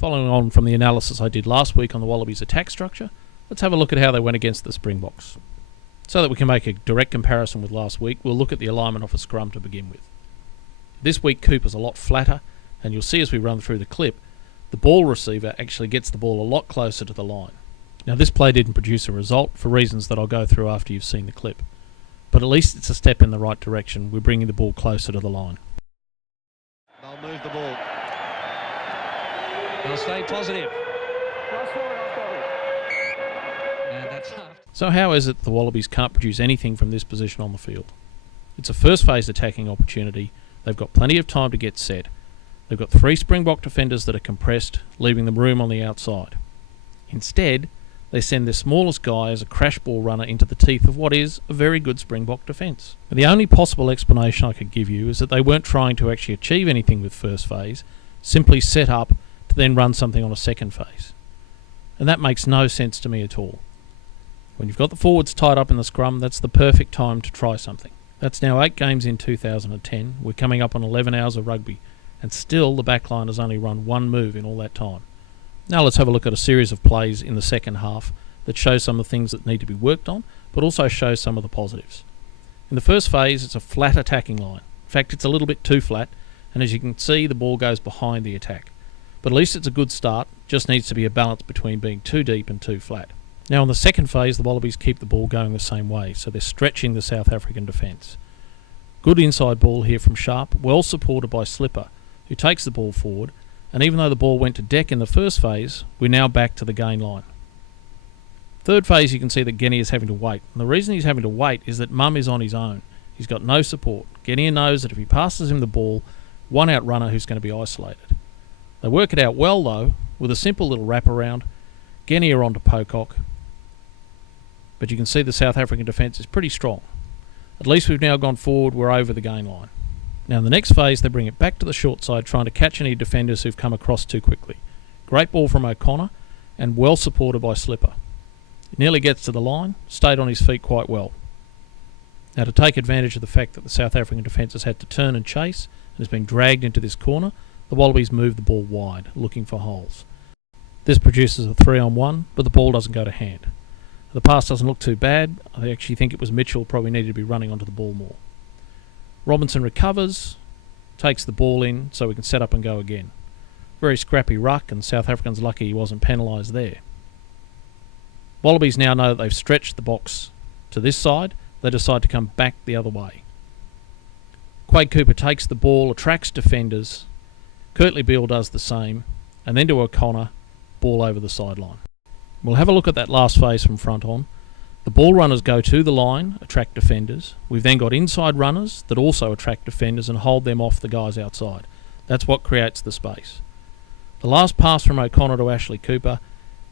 Following on from the analysis I did last week on the Wallabies' attack structure, let's have a look at how they went against the Springboks. So that we can make a direct comparison with last week, we'll look at the alignment of a scrum to begin with. This week Cooper's a lot flatter, and you'll see as we run through the clip, the ball receiver actually gets the ball a lot closer to the line. Now this play didn't produce a result for reasons that I'll go through after you've seen the clip. But at least it's a step in the right direction. We're bringing the ball closer to the line. They'll move the ball. They'll stay positive. And that's half. So how is it the Wallabies can't produce anything from this position on the field? It's a first phase attacking opportunity. They've got plenty of time to get set. They've got 3 Springbok defenders that are compressed, leaving them room on the outside. Instead, they send their smallest guy as a crash ball runner into the teeth of what is a very good Springbok defence. The only possible explanation I could give you is that they weren't trying to actually achieve anything with first phase, simply set up to then run something on a second phase. And that makes no sense to me at all. When you've got the forwards tied up in the scrum, that's the perfect time to try something. That's now 8 games in 2010, we're coming up on 11 hours of rugby, and still the backline has only run one move in all that time. Now let's have a look at a series of plays in the second half that show some of the things that need to be worked on, but also show some of the positives. In the first phase, it's a flat attacking line. In fact, it's a little bit too flat, and as you can see, the ball goes behind the attack. But at least it's a good start, just needs to be a balance between being too deep and too flat. Now in the second phase, the Wallabies keep the ball going the same way, so they're stretching the South African defence. Good inside ball here from Sharp, well supported by Slipper, who takes the ball forward, and even though the ball went to deck in the first phase, we're now back to the gain line. Third phase, you can see that Genia is having to wait, and the reason he's having to wait is that Mum is on his own. He's got no support. Genia knows that if he passes him the ball, one out runner who's going to be isolated. They work it out well though, with a simple little wraparound, Genia onto Pocock, but you can see the South African defence is pretty strong. At least we've now gone forward, we're over the gain line. Now in the next phase, they bring it back to the short side, trying to catch any defenders who've come across too quickly. Great ball from O'Connor, and well supported by Slipper. He nearly gets to the line, stayed on his feet quite well. Now to take advantage of the fact that the South African defence has had to turn and chase, and has been dragged into this corner, the Wallabies move the ball wide, looking for holes. This produces a 3-on-1, but the ball doesn't go to hand. The pass doesn't look too bad. I actually think it was Mitchell probably needed to be running onto the ball more. Robinson recovers, takes the ball in so we can set up and go again. Very scrappy ruck, and South Africans lucky he wasn't penalised there. Wallabies now know that they've stretched the box to this side. They decide to come back the other way. Quade Cooper takes the ball, attracts defenders. Kurtley Beale does the same, and then to O'Connor, ball over the sideline. We'll have a look at that last phase from front on. The ball runners go to the line, attract defenders. We've then got inside runners that also attract defenders and hold them off the guys outside. That's what creates the space. The last pass from O'Connor to Ashley Cooper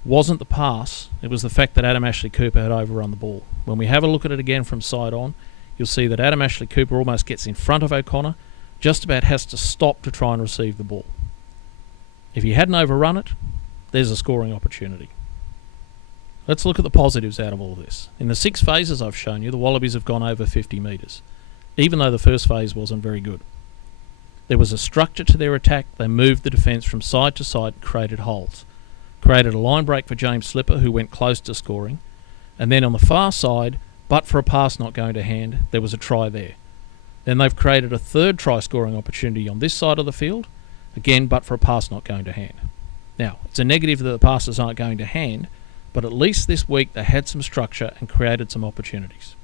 wasn't the pass, it was the fact that Adam Ashley Cooper had overrun the ball. When we have a look at it again from side on, you'll see that Adam Ashley Cooper almost gets in front of O'Connor, just about has to stop to try and receive the ball. If he hadn't overrun it, there's a scoring opportunity. Let's look at the positives out of all this. In the 6 phases I've shown you, the Wallabies have gone over 50 metres, even though the first phase wasn't very good. There was a structure to their attack. They moved the defence from side to side and created holes. Created a line break for James Slipper, who went close to scoring. And then on the far side, but for a pass not going to hand, there was a try there. Then they've created a third try scoring opportunity on this side of the field, again but for a pass not going to hand. Now, it's a negative that the passes aren't going to hand, but at least this week they had some structure and created some opportunities.